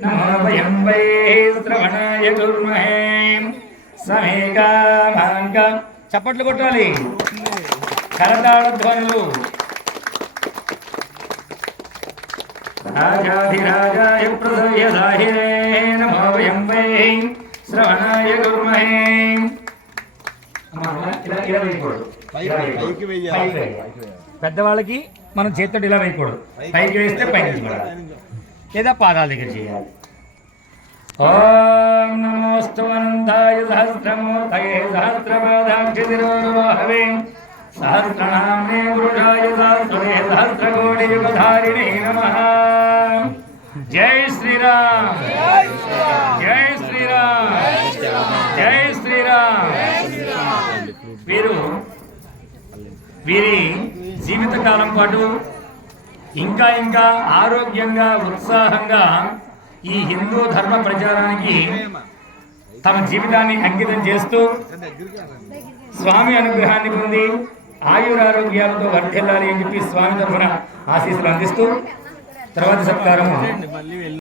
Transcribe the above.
नमो वयं वै श्रवणाय कुर्महे समेकामांका చప్పట్లు కొట్టాలి కరతాళ ధ్వనులు రాజాధిరాజాయ ప్రసవ్యసాహిరే నమో వయం వై శ్రవణాయ కుర్మహే పెద్దవాళ్ళకి మనం చేతితో ఇలా వేయకూడదు పైకి వేస్తే పైకి లేదా పాదాల దగ్గర చేయాలి ఓం నమోస్తు అనంతాయ సహస్రమూర్తయే సహస్రపాదాక్షితిరోహవే సహస్రనామే పురుషాయ సహస్రే సహస్రకోటియుగధారిణే నమః జై శ్రీరామ్ జై శ్రీరామ్ జై శ్రీరామ్ వీరి జీవితకాలం పాటు ఇంకా ఇంకా ఆరోగ్యంగా ఉత్సాహంగా ఈ హిందూ ధర్మ ప్రచారానికి తమ జీవితాన్ని అంకితం చేస్తూ స్వామి అనుగ్రహాన్ని పొంది ఆయురారోగ్యాలతో వర్ధిల్లాలి అని చెప్పి స్వామి తరఫున ఆశీస్సులు అందిస్తూ తర్వాత సత్కారము